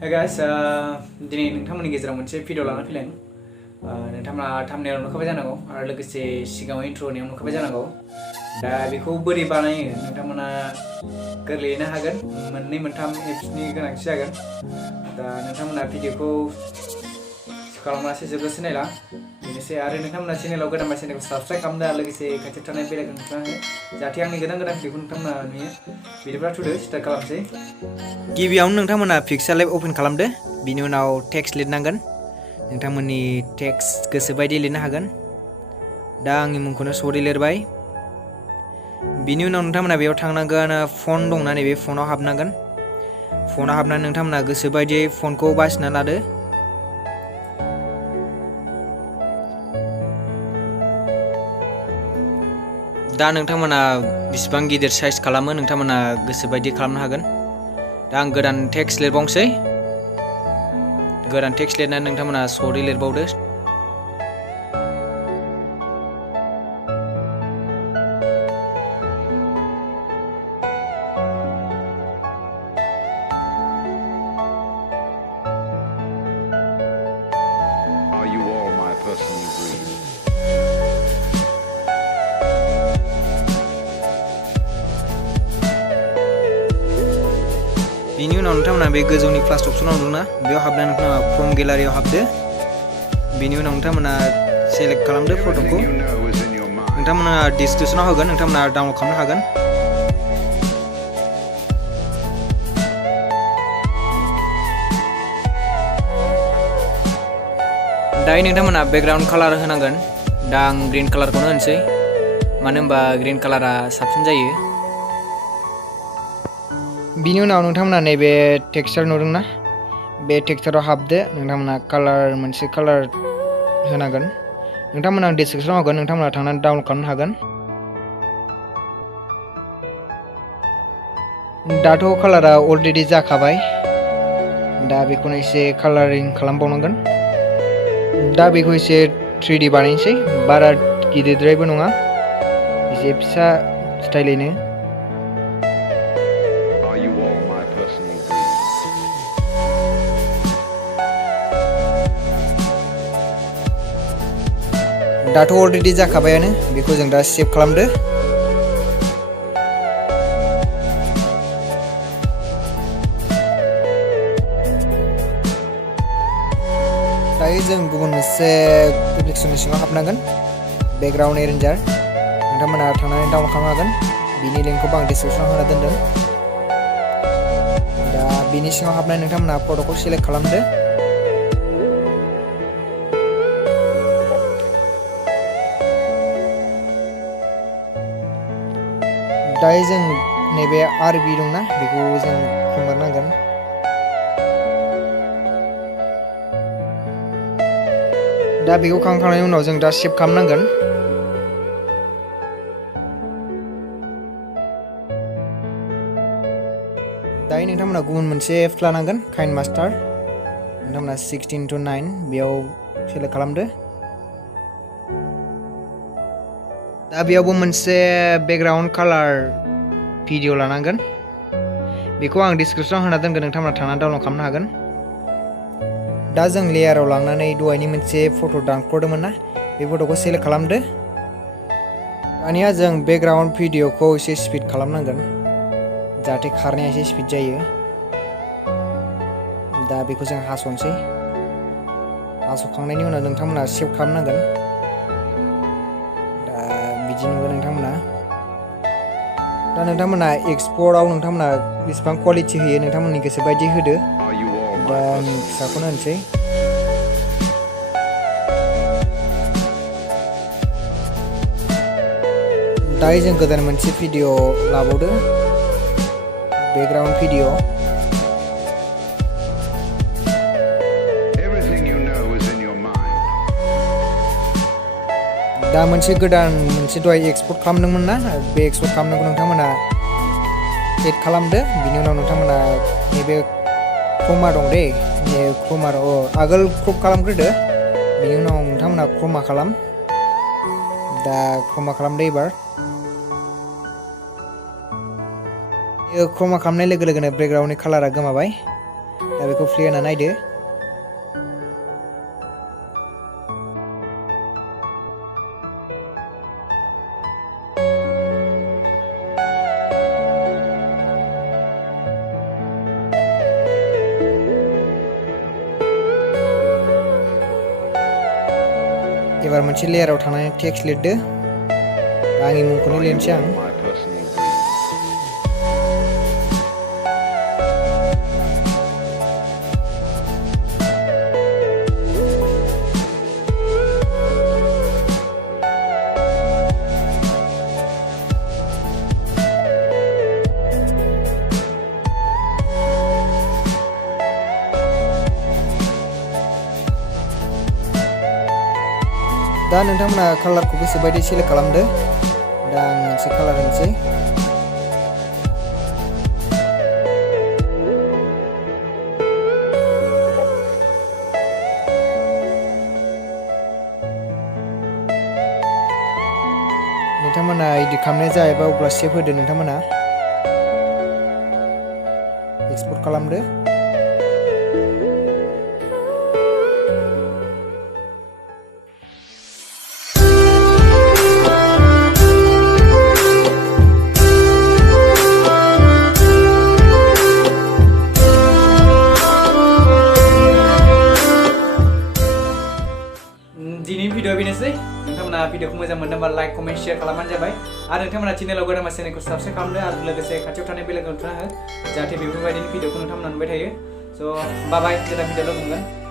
Hey guys, दिनै नोंथांमोननि गेजेराव मोनसे भिडिअ लाना फैदों। नोंथांमोना थाम्बनेइलाव नुखाबाय जानांगौ आरो लोगोसे सिगाङाव इन्ट्र होनायाव नुखाबाय जानांगौ। दा बेखौ बोरै बानायो नोंथांमोना गोरलैयैनो हागोन। मोननै मोनथाम एप्सनि गोनांथि जागोन। दा नोंथांमोना भिडिअखौ खालामनासो जोबजासे नायला। बेनोसै आरो नोंथांमोना चेनेलाव गोदानबा चेनेलखौ साबस्क्राइब खालामदो आरो लोगोसे खाथियाव थानाय बेल आइकनखौ थुना हो जाहाथे आंनि गोदान भिडिअखौ नोंथांमोना नुयो। बिदिब्ला थुदो स्टार्ट खालामसै। गिबियावनो नोंथांमोना पिक्सार लेब अपेन खालामदो। बिनि उनाव टेक्स्ट लिरनांगोन। नोंथांमोननि टेक्स्ट गोसोबायदि लिरनो हागोन। दा आंनि मुंखौनो सरि लिरबाय। बिनि उनाव नोंथांमोना बेयाव थांनांगोन। फन दंना नैबे फनाव हाबनांगोन। फनाव हाबनानै नोंथांमोना गोसोबायदियै फनखौ बासिना लादो। दा नोंथांमोना बिसिबां गिदिर साइज खालामो नोंथांमोना गोसोबायदि खालामनो हागोन। दा आं गोदान टेक्स्ट लिरबावनोसै। गोदान टेक्स्ट लिरनानै नोंथांमोना सरि लिरबावदो। Are you all my personal dreams? बिनि उनाव नोंथांमोना बे गोजौनि प्लास अपसनाव दंना बेयाव हाबनानै नोंथांमोना फ्रम गेलारियाव हाबदो। बिनि उनाव नोंथांमोना सेलेक्ट खालामदो फट'खौ। Everything you know is in your mind. नोंथांमोना डिसक्रिपसनाव होगोन। नोंथांमोना डाउनलड खालामनो हागोन। दायो नोंथांमोना बेकग्राउन्ड कालार होनांगोन। दा आं ग्रीन कालारखौनो होनोसै मानो होनबा ग्रीन कालारा साबसिन जायो। बिनि उनाव नोंथांमोना नैबे टेक्सचार नुदोंना बे टेक्सचाराव हाबदो। नोंथांमोना मोनसे कालार होनांगोन। नोंथांमोना डिसक्रिपसनाव होगोन। नोंथांमोना थांनानै डाउनलड खालामनो हागोन। दाथ' कालारा अलरेडि जाखाबाय। दा बेखौनो एसे कालारिं खालामबावनांगोन। दा बेखौ एसे 3D बानायनोसै। बारा गिदिरद्रायबो नङा, एसे फिसा स्टाइलैनो। Are you all my personal dreams? दाथ' अलरेडि जाखाबायानो। बेखौ जों दा सेभ खालामदो। दायो जों गुबुन मोनसे एप्लिकेसननि सिङाव हाबनांगोन। बेकग्राउन्ड एरेन्जार नोंथांमोना थांनानै डाउनलड खालामनो हागोन। बिनि लिंकखौबो आं डिसक्रिपसनाव होना दोनदों। दा बिनि सिङाव हाबनानै नोंथांमोना फट'खौ सेलेक्ट खालामदो। दायो जों नैबे RB दंना बेखौ जों खोमोरनांगोन। दा बेखौ खालामखांनायनि उनाव जों दा सेभ खालामनांगोन। दायो नोंथांमोना गुबुन मोनसे एप्स लानांगोन काइनमास्टार। नोंथांमोना 16:9 बेयाव सेलेक्ट खालामदो। दा बेयावबो मोनसे बेकग्राउन्ड कालार भिडिअ लानांगोन। बेखौ आं डिसक्रिपसनाव होना दोनगोन। नोंथांमोना थांनानै डाउनलड खालामनो हागोन। दा जों लेयाराव लांनानै दहायनि मोनसे फट' दानख'दोंमोन ना बे फट'खौ सेलेक्ट खालामदो। दानिया जों बेकग्राउन्ड भिडिअखौ एसे स्पिड खालामनांगोन जाहाथे खारनाया एसे स्पिड जायो। दा बेखौ जों हास'नोसै। हास'खांनायनि उनाव नोंथांमोना सेभ खालामनांगोन। दा बिदि नुगोन नोंथांमोना। दा नोंथांमोना एक्सपर्टआव नोंथांमोना बेसेबां कुवालिटि होयो नोंथांमोननि गोसो बायदि होदो। Are you all दा my आं personal फिसाखौनो dreams? होनोसै। दायो जों गोदान मोनसे भिडिअ लाबावदो background video. Everything you know is in your mind. दा मोनसे गोदान मोनसे दहाय एक्सपर्ट खालामदोंमोन ना बे एक्सपर्ट खालामनायखौ नोंथांमोना एड खालामदो। बिनि उनाव नोंथांमोना नैबे क्रमा दं दे क्रमा आगोल क्रप खालामग्रोदो। बिनि उनाव नोंथांमोना क्रमा खालाम। दा क्रमा खालामदो एबार। क्रमा खालामनाय लोगो लोगोनो बेकग्राउन्डनि कालारा गोमाबाय। दा बेखौ प्ले होना नायदो। एबार मोनसे लेयाराव थांनानै टेक्स्ट लिरदो। आंनि मुंखौनो Are you लिरनोसै all आं। my personal dreams? दा नोंथांमोना कालारखौ गोसो बायदि सेलेक्ट खालामदो। दा आं मोनसे कालार होनोसै। नोंथांमोना इदिट खालामनाया जाहैबाय अब्ला सेभ होदो नोंथांमोना। एक्सपर्ट खालामदो। दिनैनि भिडिअ बेनोसै। नोंथांमोना भिडिअखौ मोजां मोनदोंबा लाइक कमेन्ट शेयार खालामबानो जाबाय आरो नोंथांमोना चेनेलाव गोदान चेनेलखौ साबस्क्राइब खालामदो आरो लोगोसे खाथियाव थानाय बेल आइकनखौ थुना हो जाहाथे बेफोरबायदिनि भिडिअखौ नोंथांमोना नुबाय थायो। स' बाय बाय गोदान भिडिअ लोगो मोनगोन।